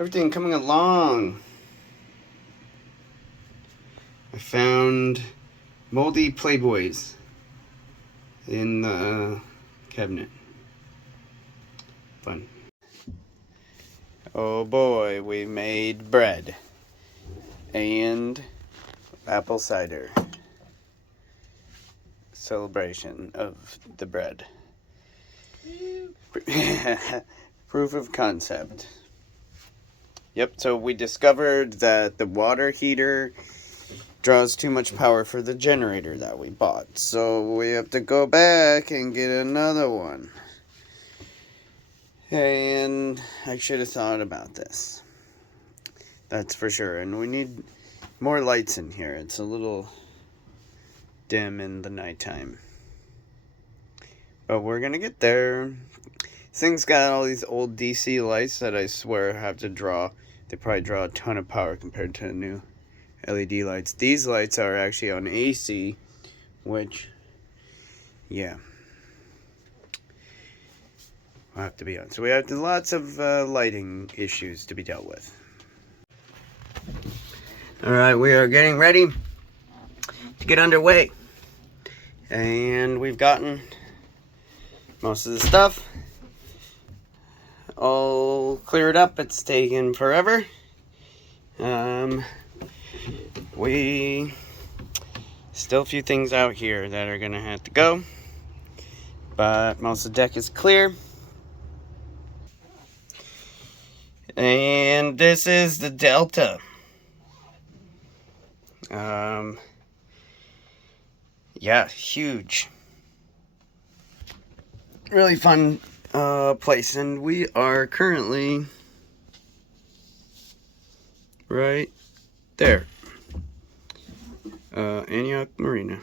Everything coming along. I found moldy Playboys in the cabinet. Fun. Oh boy, we made bread and apple cider. Celebration of the bread. Proof of concept. Yep, so we discovered that the water heater draws too much power for the generator that we bought. So we have to go back and get another one. And I should have thought about this. That's for sure. And we need more lights in here. It's a little dim in the nighttime. But we're gonna get there. This thing's got all these old DC lights that I swear have to draw. They probably draw a ton of power compared to new LED lights. These lights are actually on AC, which, yeah, will have to be on. So we have lots of lighting issues to be dealt with. Alright, we are getting ready to get underway. And we've gotten most of the stuff all cleared up. It's taken forever. We still a few things out here that are gonna have to go, but most of the deck is clear. And this is the Delta. Yeah, huge. Really fun place, and we are currently right there. Antioch Marina.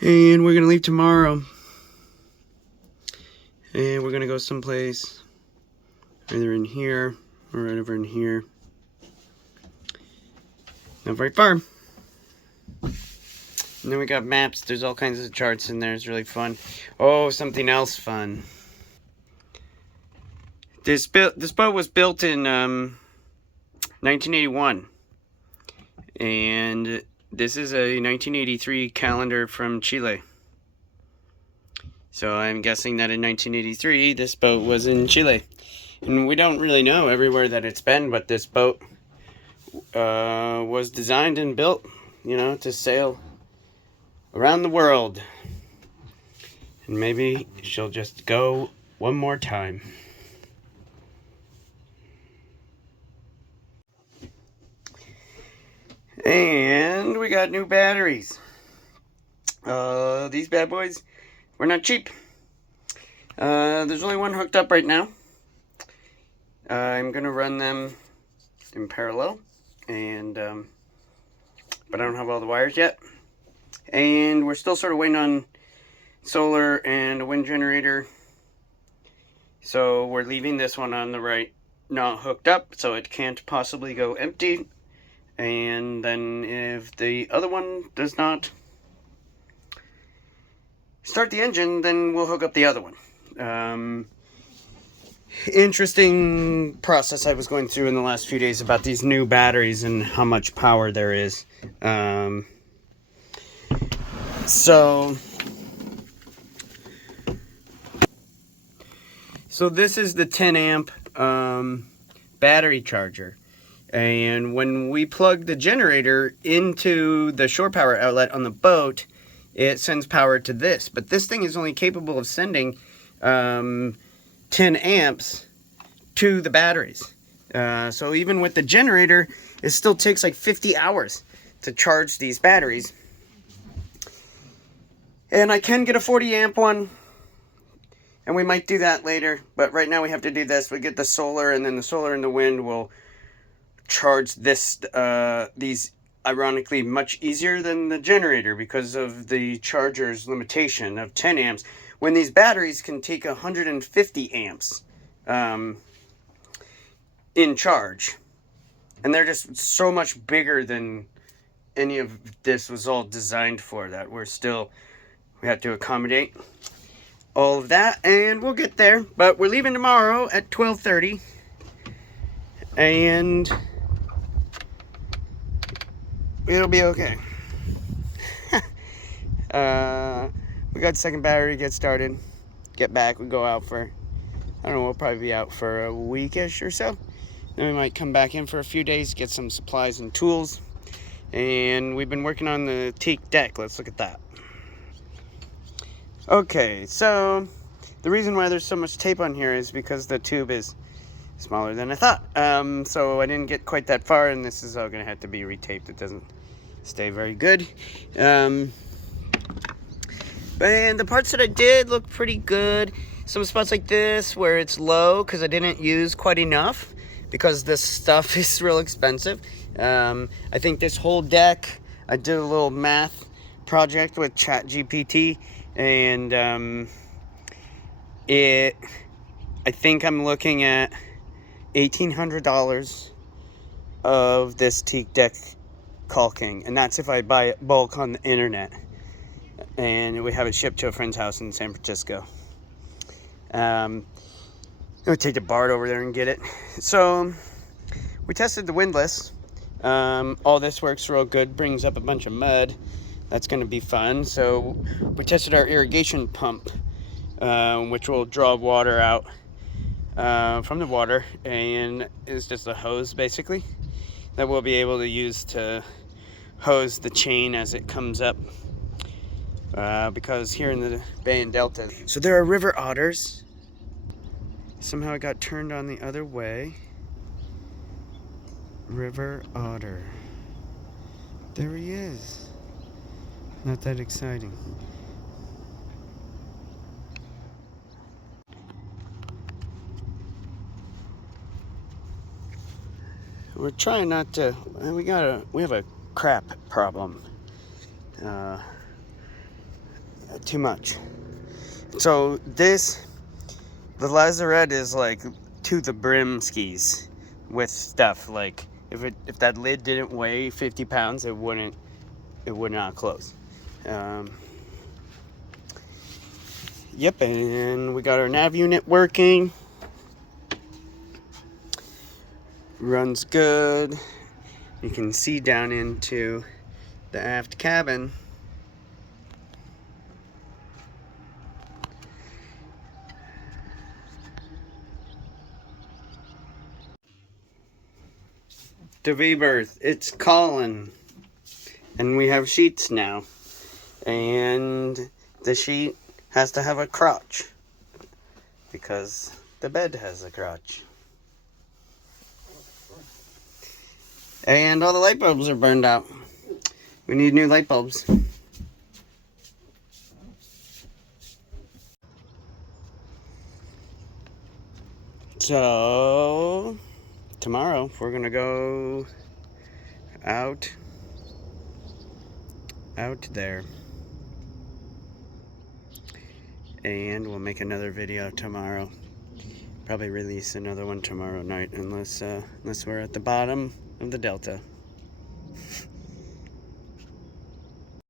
And we're gonna leave tomorrow. And we're gonna go someplace either in here or right over in here. Not very far. And then we got maps. There's all kinds of charts in there. It's really fun. Oh, something else fun. This boat was built in 1981. And this is a 1983 calendar from Chile. So I'm guessing that in 1983, this boat was in Chile. And we don't really know everywhere that it's been, but this boat was designed and built, you know, to sail around the world. And maybe she'll just go one more time. And we got new batteries. These bad boys were not cheap. There's only one hooked up right now. I'm gonna run them in parallel, and but I don't have all the wires yet. And we're still sort of waiting on solar and a wind generator. So we're leaving this one on the right not hooked up, so it can't possibly go empty. And then if the other one does not start the engine, then we'll hook up the other one. Interesting process I was going through in the last few days about these new batteries and how much power there is. So this is the 10 amp battery charger. And when we plug the generator into the shore power outlet on the boat, it sends power to this. But this thing is only capable of sending 10 amps to the batteries. So even with the generator, it still takes like 50 hours to charge these batteries. And I can get a 40 amp one, and we might do that later. But right now we have to do this. We get the solar, and then the solar and the wind will charge these ironically much easier than the generator because of the charger's limitation of 10 amps, when these batteries can take 150 amps in charge. And they're just so much bigger than any of this was all designed for, that we have to accommodate all of that, and we'll get there. But we're leaving tomorrow at 12:30, and it'll be okay. We got the second battery, get started, get back, we go out for, I don't know, we'll probably be out for a weekish or so. Then we might come back in for a few days, get some supplies and tools. And we've been working on the teak deck. Let's look at that. Okay, so the reason why there's so much tape on here is because the tube is smaller than I thought. So I didn't get quite that far, and this is all gonna have to be retaped. It doesn't stay very good. And the parts that I did look pretty good. Some spots like this where it's low because I didn't use quite enough because this stuff is real expensive. I think this whole deck, I did a little math project with ChatGPT, and I think I'm looking at $1,800 of this teak deck caulking, and that's if I buy it bulk on the internet. And we have it shipped to a friend's house in San Francisco. I'm gonna take the BART over there and get it. So we tested the windlass. All this works real good, brings up a bunch of mud. That's gonna be fun. So we tested our irrigation pump, which will draw water out from the water, and it's just a hose basically that we'll be able to use to hose the chain as it comes up. Because here in the Bay and Delta, so there are river otters. Somehow it got turned on the other way. River otter. There he is. Not that exciting. We're trying not to. We have a crap problem. Too much. So the Lazarette is like to the brim skis with stuff. Like if that lid didn't weigh 50 pounds, it would not close. Yep, and we got our nav unit working. Runs good. You can see down into the aft cabin. The rebirth, it's calling. And we have sheets now. And the sheet has to have a crotch because the bed has a crotch. And all the light bulbs are burned out. We need new light bulbs. So tomorrow we're gonna go out there, and we'll make another video tomorrow. Probably release another one tomorrow night, unless we're at the bottom of the Delta.